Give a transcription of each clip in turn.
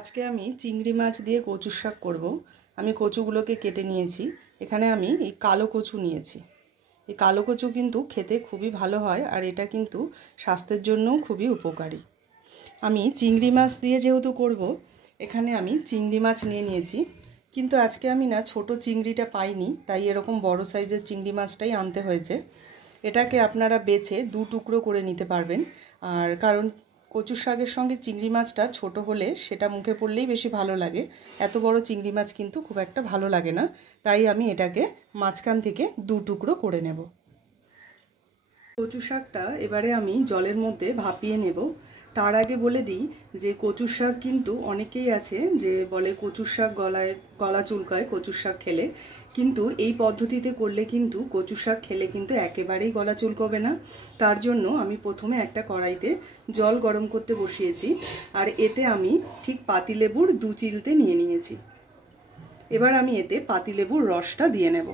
আজকে আমি চিংড়ি মাছ দিয়ে কচুর শাক করব। আমি কচুগুলোকে কেটে নিয়েছি। এখানে আমি এই কালো কচু নিয়েছি। এই কালো কচু কিন্তু খেতে খুবই ভালো হয় আর এটা কিন্তু স্বাস্থ্যের জন্যও খুবই উপকারী। আমি চিংড়ি মাছ দিয়ে যেহেতু করব, এখানে আমি চিংড়ি মাছ নিয়ে নিয়েছি। কিন্তু আজকে আমি না ছোট চিংড়িটা পাইনি, তাই এরকম বড় সাইজের চিংড়ি মাছটাই আনতে হয়েছে। এটাকে আপনারা বেছে দু টুকরো করে নিতে পারবেন। আর কারণ কচুর শাকের সঙ্গে চিংড়ি মাছটা ছোট হলে সেটা মুখে পড়লেই বেশি ভালো লাগে, এত বড় চিংড়ি মাছ কিন্তু খুব একটা ভালো লাগে না, তাই আমি এটাকে মাঝখান থেকে দু টুকরো করে নেব। কচু শাকটা এবারে আমি জলের মধ্যে ভাপিয়ে নেব। তার আগে বলে দিই যে কচুর শাক কিন্তু অনেকেই আছে যে বলে কচুর শাক গলা চুলকায় কচুর শাক খেলে, কিন্তু এই পদ্ধতিতে করলে কিন্তু কচু শাক খেলে কিন্তু একেবারেই গলা চুলকবে না। তার জন্য আমি প্রথমে একটা কড়াইতে জল গরম করতে বসিয়েছি, আর এতে আমি ঠিক পাতিলেবুর 2 চিলতে নিয়ে নিয়েছি। এবার আমি এতে পাতিলেবুর রসটা দিয়ে নেব।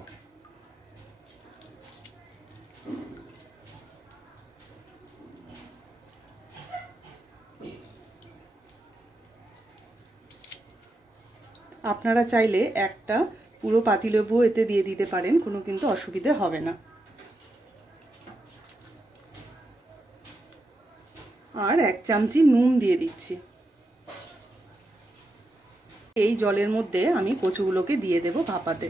আপনারা চাইলে একটা পুরো পাতিলেবু এতে দিয়ে দিতে পারেন, কোনো কিন্তু অসুবিধে হবে না। আর 1 চামচি নুন দিয়ে দিচ্ছি। এই জলের মধ্যে আমি কচুগুলোকে দিয়ে দেব ভাপাতে।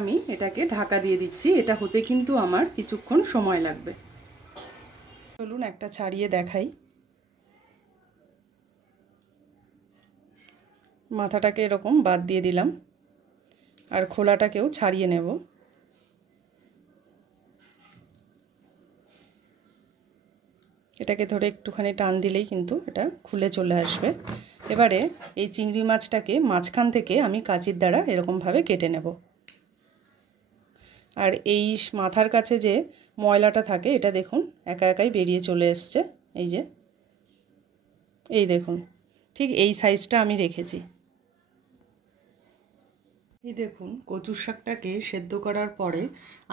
আমি এটাকে ঢাকা দিয়ে দিচ্ছি। এটা হতে কিন্তু আমার কিছুক্ষণ সময় লাগবে। চলুন একটা ছাড়িয়ে দেখাই। মাথাটাকে এরকম বাদ দিয়ে দিলাম আর খোলাটাকেও ছাড়িয়ে নেব। এটাকে ধরে একটুখানি টান দিলেই কিন্তু এটা খুলে চলে আসবে। এবারে এই চিংড়ি মাছটাকে মাঝখান থেকে আমি কাঁচির দ্বারা এরকমভাবে কেটে নেব। আর এই মাথার কাছে যে ময়লাটা থাকে এটা দেখুন একা একাই বেরিয়ে চলে এসছে। এই দেখুন ঠিক এই সাইজটা আমি রেখেছি। এই দেখুন কচুর শাকটাকে সেদ্ধ করার পরে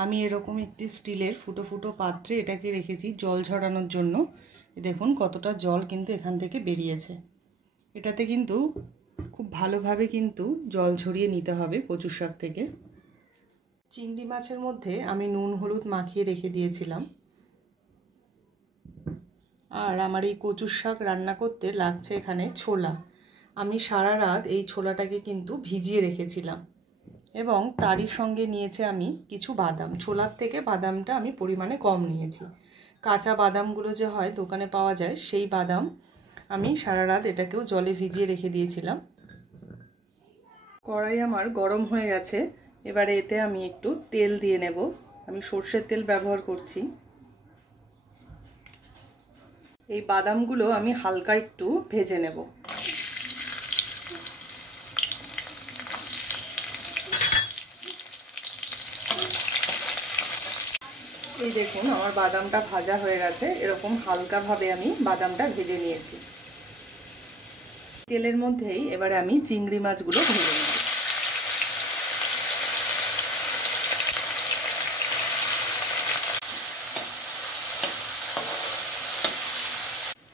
আমি এরকম একটি স্টিলের ফুটো ফুটো পাত্রে এটাকে রেখেছি জল ঝরানোর জন্য। দেখুন কতটা জল কিন্তু এখান থেকে বেরিয়েছে। এটাতে কিন্তু খুব ভালোভাবে কিন্তু জল ঝরিয়ে নিতে হবে কচুর শাক থেকে। চিংড়ি মাছের মধ্যে আমি নুন হলুদ মাখিয়ে রেখে দিয়েছিলাম। আর আমার এই কচুর শাক রান্না করতে লাগছে এখানে ছোলা। আমি সারা রাত এই ছোলাটাকে কিন্তু ভিজিয়ে রেখেছিলাম এবং তারই সঙ্গে নিয়েছি আমি কিছু বাদাম। ছোলার থেকে বাদামটা আমি পরিমাণে কম নিয়েছি। কাঁচা বাদামগুলো যে হয় দোকানে পাওয়া যায় সেই বাদাম আমি সারা রাত এটাকেও জলে ভিজিয়ে রেখে দিয়েছিলাম। কড়াই আমার গরম হয়ে গেছে। এবারে এতে আমি একটু তেল দিয়ে নেব। আমি সর্ষের তেল ব্যবহার করছি। এই বাদামগুলো আমি হালকা একটু ভেজে নেব। এই দেখুন আমার বাদামটা ভাজা হয়ে গেছে। এরকম হালকাভাবে আমি বাদামটা ভেজে নিয়েছি। তেলের মধ্যেই এবারে আমি চিংড়ি মাছগুলো ভেজে নেব।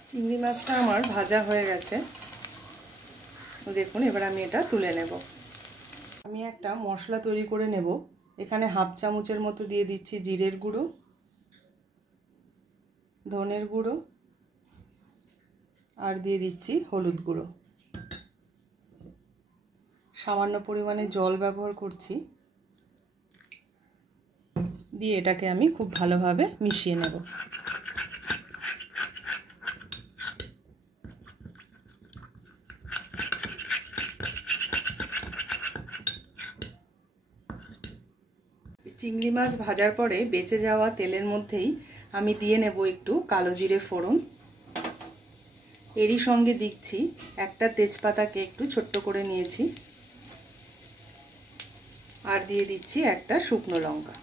চিংড়ি মাছটা আমার ভাজা হয়ে গেছে। দেখুন এবার আমি এটা তুলে নেব। আমি একটা মশলা তৈরি করে নেব। এখানে হাফ চামচের মতো দিয়ে দিচ্ছি জিরের গুঁড়ো, ধনের গুঁড়ো আর দিয়ে দিচ্ছি হলুদ গুঁড়ো। সামান্য পরিমাণে জল ব্যবহার করছি। দিয়ে এটাকে আমি খুব ভালোভাবে মিশিয়ে নেব। চিংড়ি মাছ ভাজার পরে বেঁচে যাওয়া তেলের মধ্যেই আমি দিয়ে নেব একটু কালো জিরে ফোড়ন। এরই সঙ্গে দিচ্ছি একটা তেজপাতাকে একটু ছোট্ট করে নিয়েছি, আর দিয়ে দিচ্ছি একটা শুকনো লঙ্কা।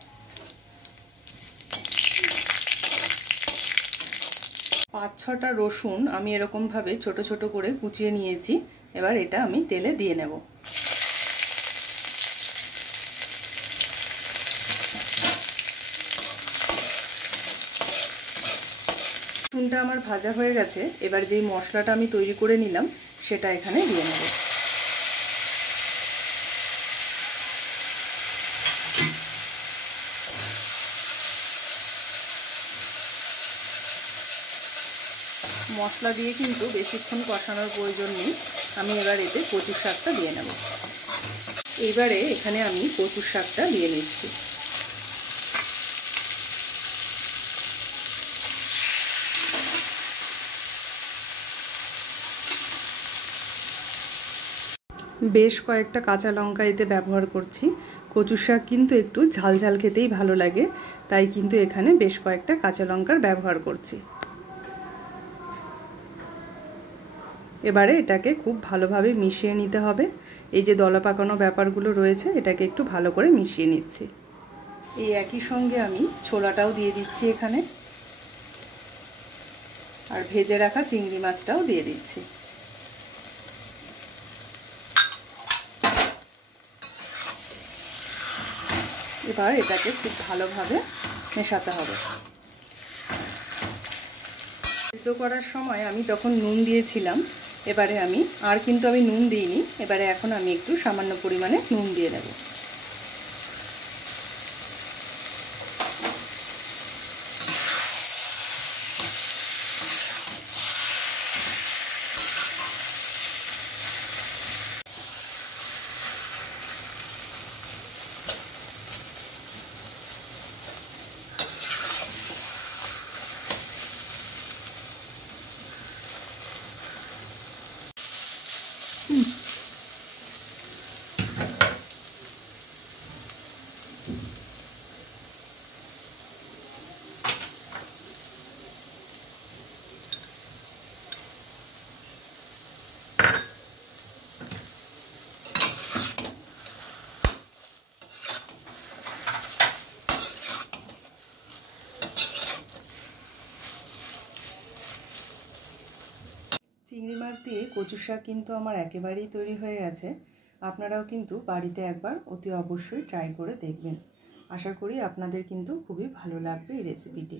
5-6টা রসুন আমি এরকমভাবে ছোট ছোট করে কুচিয়ে নিয়েছি। এবার এটা আমি তেলে দিয়ে নেব। রসুনটা আমার ভাজা হয়ে গেছে। এবার যেই মশলাটা আমি তৈরি করে নিলাম সেটা এখানে দিয়ে নেব। মশলা দিয়ে কিন্তু বেশিক্ষণ কষানোর প্রয়োজন নেই। আমি এবার এতে কচুর শাকটা দিয়ে নেব। এবারে এখানে আমি কচুর শাকটা দিয়ে নিচ্ছি। বেশ কয়েকটা কাঁচা লঙ্কা এতে ব্যবহার করছি। কচুর শাক কিন্তু একটু ঝাল ঝাল খেতেই ভালো লাগে, তাই কিন্তু এখানে বেশ কয়েকটা কাঁচা লঙ্কার ব্যবহার করছি। এবারে এটাকে খুব ভালোভাবে মিশিয়ে নিতে হবে। এই যে দলা পাকানো ব্যাপারগুলো রয়েছে এটাকে একটু ভালো করে মিশিয়ে নিচ্ছি। এই একই সঙ্গে আমি ছোলাটাও দিয়ে দিচ্ছি এখানে, আর ভেজে রাখা চিংড়ি মাছটাও দিয়ে দিচ্ছি। এবার এটাকে খুব ভালোভাবে মেশাতে হবে। সিদ্ধ করার সময় আমি তখন নুন দিয়েছিলাম, এবারে আমি কিন্তু নুন দিইনি। এবারে এখন আমি একটু সামান্য পরিমাণে নুন দিয়ে দেব। চিংড়ি মাছ দিয়ে কচু শাক কিন্তু আমার একেবারেই তৈরি হয়ে গেছে। আপনারাও কিন্তু বাড়িতে একবার অতি অবশ্যই ট্রাই করে দেখবেন। আশা করি আপনাদের কিন্তু খুবই ভালো লাগবে এই রেসিপিটি।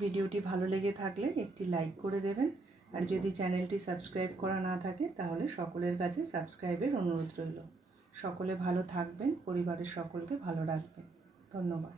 ভিডিওটি ভালো লেগে থাকলে একটি লাইক করে দেবেন, আর যদি চ্যানেলটি সাবস্ক্রাইব করা না থাকে তাহলে সকলের কাছে সাবস্ক্রাইবের অনুরোধ রইল। সকলে ভালো থাকবেন, পরিবারের সকলকে ভালো রাখবেন। ধন্যবাদ।